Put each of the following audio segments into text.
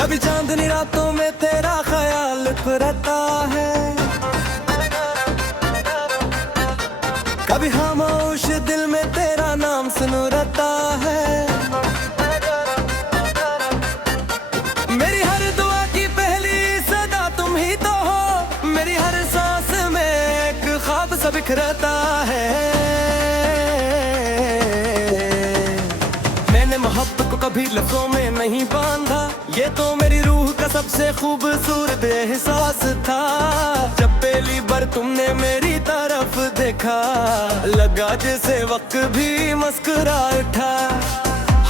कभी चांदनी रातों में तेरा ख्याल रहता है, कभी खामोश दिल में तेरा नाम सुन रहता है। मेरी हर दुआ की पहली सदा तुम ही तो हो, मेरी हर सांस में एक ख्वाब सा बिखरता है। मैंने मोहब्बत को कभी लफ्जों में नहीं बांधा, ये तो मेरी रूह का सबसे खूबसूरत एहसास था। जब पहली बार तुमने मेरी तरफ देखा, लगा जैसे वक्त भी मुस्कुरा उठा।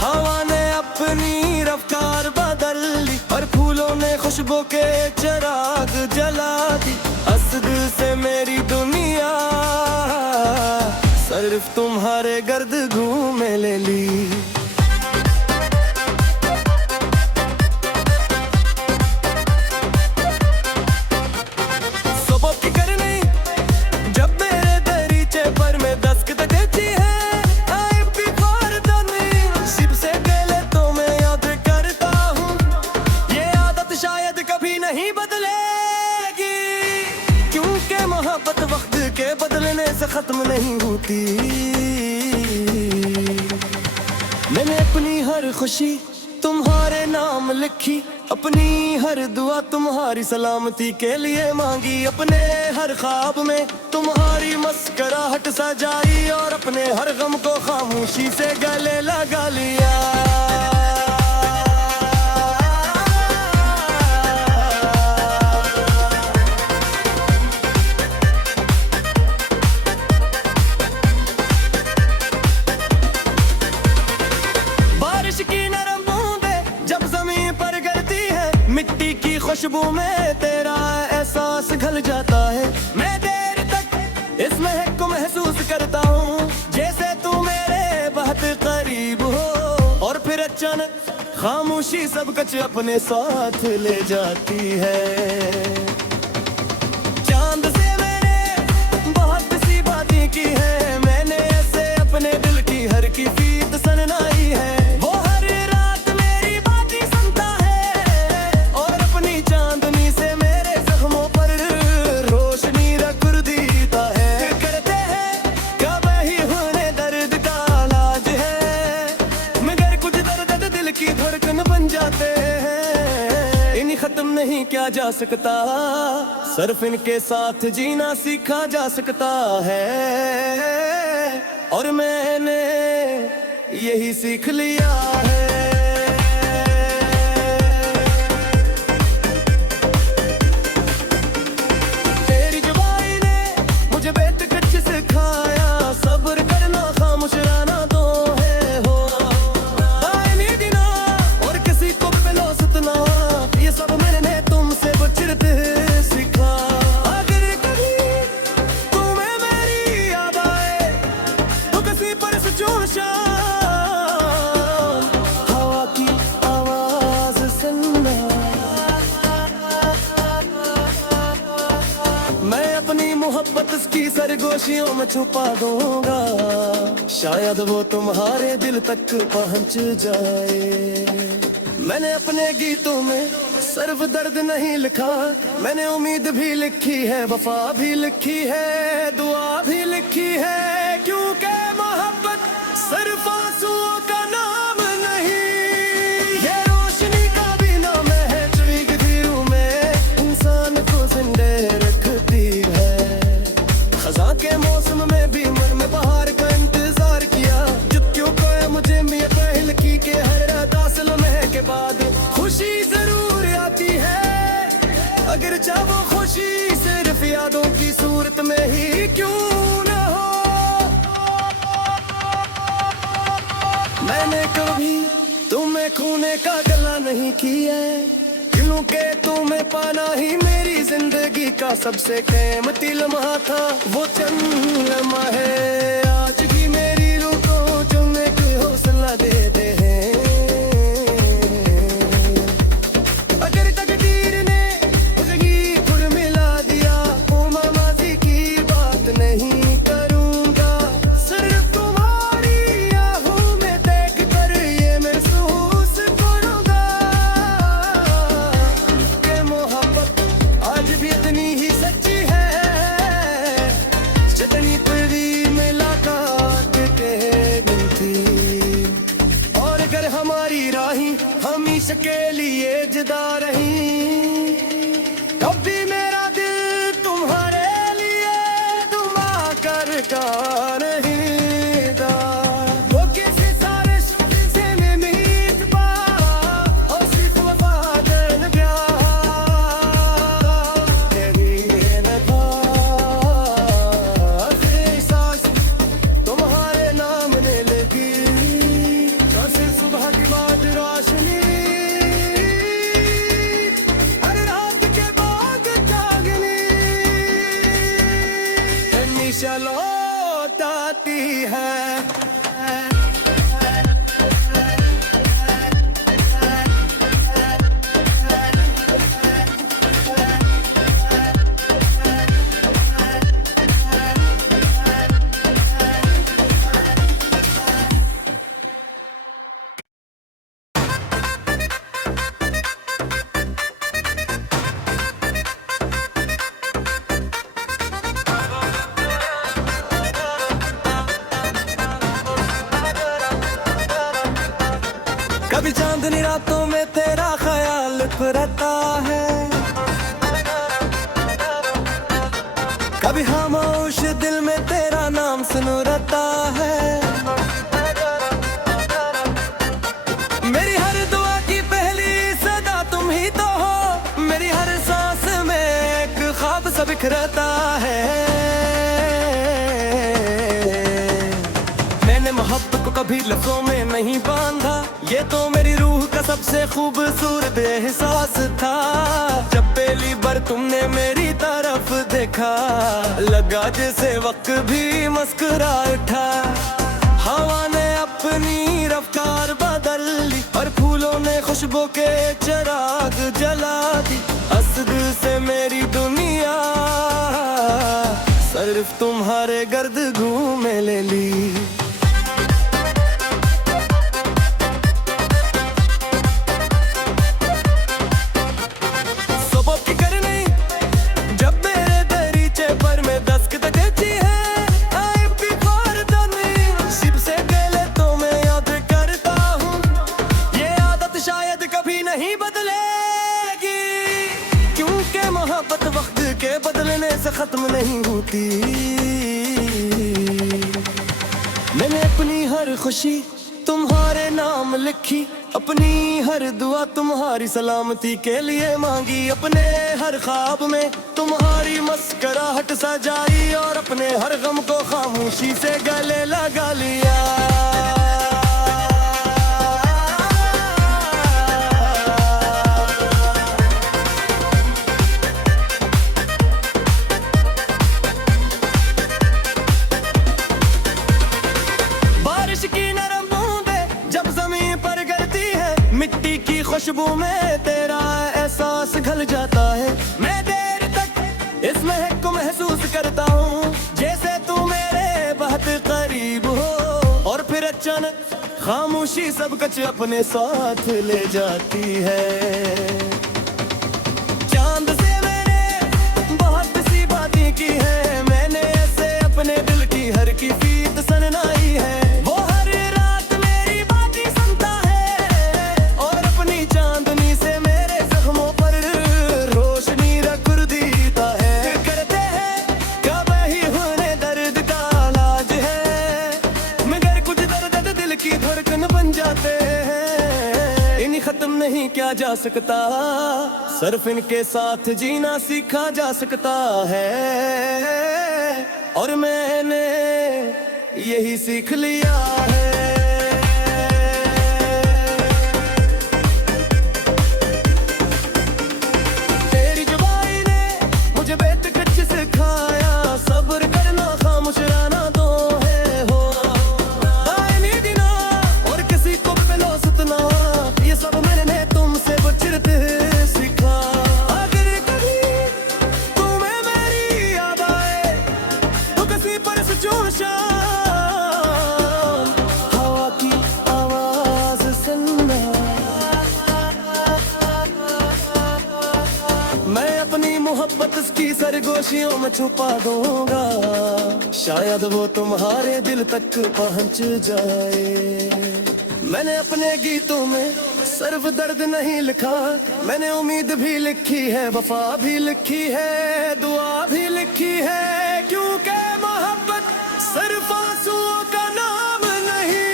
हवा ने अपनी रफ्तार बदल ली और फूलों ने खुशबू के चिराग जला दी। असद से मेरी दुनिया सिर्फ तुम्हारे गर्द घूमे ले ली। नहीं बदलेगी क्योंकि मोहब्बत वक्त के बदलने से खत्म नहीं होती। मैंने अपनी हर खुशी तुम्हारे नाम लिखी, अपनी हर दुआ तुम्हारी सलामती के लिए मांगी। अपने हर ख्वाब में तुम्हारी मुस्कुराहट सजाई और अपने हर गम को खामोशी से गले लगा लिया। मिट्टी की खुशबू में तेरा एहसास घल जाता है। मैं देर तक इस महक को महसूस करता हूँ, जैसे तू मेरे बहुत करीब हो। और फिर अचानक खामोशी सब कुछ अपने साथ ले जाती है। चांद से मैंने बहुत सी बातें की है, मैंने ऐसे अपने दिल की हर की फीत सुनाई है। खत्म नहीं क्या जा सकता, सिर्फ इनके साथ जीना सीखा जा सकता है। और मैंने यही सीख लिया है। तेरी जुबानी ने मुझे बेतकच सिखाया, सब्र करना खामोश रहना तो है हो। दायनी दिना और किसी को बिलो सुतना, ये सब मैंने तुमसे गुजरते सीखा। अगर कभी तुम्हें मेरी याद आए तो किसी पर से हवा की आवाज सुनना। मैं अपनी मोहब्बत की सरगोशियों में छुपा दूंगा, शायद वो तुम्हारे दिल तक पहुंच जाए। मैंने अपने गीतों में सिर्फ दर्द नहीं लिखा, मैंने उम्मीद भी लिखी है, वफा भी लिखी है, दुआ भी लिखी है। क्योंकि मोहब्बत सिर्फ आंसुओं का नाम नहीं, ये रोशनी का भी नाम है। चुभती में इंसान को जिंदे रखती है। खज़ां के मौसम में भी मन में बहार का इंतजार किया। जब क्यों कोई मुझे में पहल की के हर अरदास लम्हे के बाद खुशी जरूर आती है। अगर चाहो खुशी सिर्फ यादों की सूरत में ही क्यों न हो। मैंने कभी तुम्हें खोने का गला नहीं किया, क्योंकि तुम्हें पाना ही मेरी जिंदगी का सबसे कीमती लम्हा था। वो चंद लम्हा है आज भी मेरी रूह को चुनने की हौसला देते हैं। के लिए जुदा रही, कभी मेरा दिल तुम्हारे लिए दुआ कर का नहीं दा। वो किसी सारे से में मीत पा और सिर्फ वफादार प्यार तेरी नभा सांस तुम्हारे नाम ने लगी, जैसे सुबह की बाद रोशनी हर रात के बाद जागनी हमेशा लौट आती है। कभी चांदनी रातों में तेरा ख्याल रहता है, कभी खामोश दिल में तेरा नाम सुनता है। मेरी हर दुआ की पहली सदा तुम ही तो हो, मेरी हर सांस में एक ख्वाब सा बिखरता है। मैंने मोहब्बत को कभी लफ्जों में नहीं बांधा, ये तो मेरी रूह का सबसे खूबसूरत एहसास था। जब पहली बार तुमने मेरी तरफ देखा, लगा जैसे वक्त भी मुस्कुरा उठा। हवा ने अपनी रफ्तार बदल ली और फूलों ने खुशबू के चिराग जला दी। असद से मेरी दुनिया सिर्फ तुम्हारे गर्द घूमे ले ली। नहीं बदलेगी क्योंकि मोहब्बत वक्त के बदलने से खत्म नहीं होती। मैंने अपनी हर खुशी तुम्हारे नाम लिखी, अपनी हर दुआ तुम्हारी सलामती के लिए मांगी। अपने हर ख्वाब में तुम्हारी मुस्कुराहट सजाई और अपने हर गम को खामोशी से गले लगा लिया। मिट्टी की खुशबू में तेरा एहसास घल जाता है। मैं देर तक इस महक को महसूस करता हूँ जैसे तू मेरे बहुत करीब हो, और फिर अचानक खामोशी सब कुछ अपने साथ ले जाती है। चांद से मैंने बहुत सी बातें की है, मैंने ऐसे अपने दिल की हर की फीत सुनाई है। वो हर रात मेरी बातें सुनता है और अपनी चांदनी से मेरे जख्मों पर रोशनी रख देता है। करते हैं कब ही होने दर्द का इलाज है, मगर कुछ दर्द दिल की धड़कन बन जाते हैं। इन्हें खत्म नहीं किया जा सकता, सिर्फ इनके साथ जीना सीखा जा सकता है। और मैंने यही सीख लिया है। तेरी जुबानी ने मुझे बेत कुछ सिखाया, सब्र करना खामोश रहना तो है हो दायमी दिना और किसी को पिलो सतना, ये सब मैंने तुमसे बचते सीखा। अगर कभी तुम्हें मेरी याद आए तो किसी पर सोचो शाम हवा की आवाज सुनना। मैं अपनी मोहब्बत की सरगोशियों में छुपा दूंगा, शायद वो तुम्हारे दिल तक पहुंच जाए। मैंने अपने गीतों में सिर्फ दर्द नहीं लिखा, मैंने उम्मीद भी लिखी है, वफा भी लिखी है, दुआ भी लिखी है, क्योंकि मोहब्बत सिर्फ आंसुओं का नाम नहीं,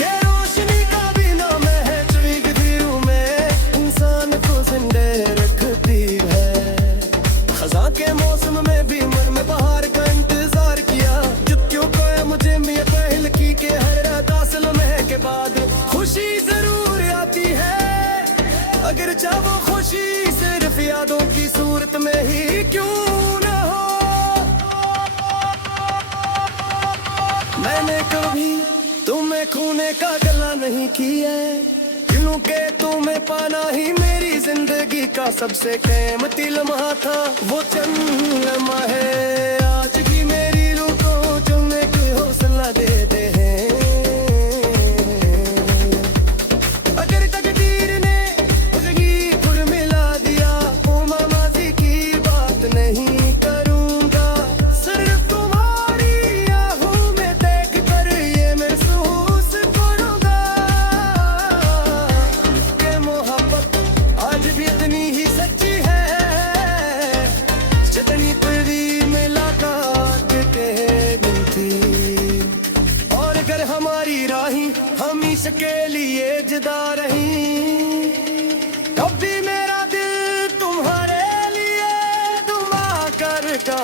ये रोशनी का भी नाम है, चुभती रूह में इंसान को जिंदे रखती है। खज़ां के मौसम में भी मन में बहार का इंतजार किया, जुत्तियों को है मुझे मियां पहल की के हर रात असल में के बाद खुशी जरूर आती है, अगर चाहो खुशी सिर्फ यादों की सूरत में ही क्यों न हो। मैंने कभी तुम्हें खोने का गला नहीं किया, दिलों के तुम्हें पाना ही मेरी जिंदगी का सबसे कीमती लम्हा था। वो चंद लम्हा है आज भी मेरी रूह को चलने की हौसला देते हैं। अगर तकदीर ने जिंदगी खुद मिला दिया, ओ माजी की बात नहीं करूंगा, सिर्फ तुम्हारी आहों में देख कर ये महसूस करूंगा कि मोहब्बत आज भी इतनी ही सच्ची है जितनी तेरी मुलाकात के दिन थी। और अगर हमारी राहें हमेशा के लिए जुदा रही, तब भी मेरा दिल तुम्हारे लिए दुआ करता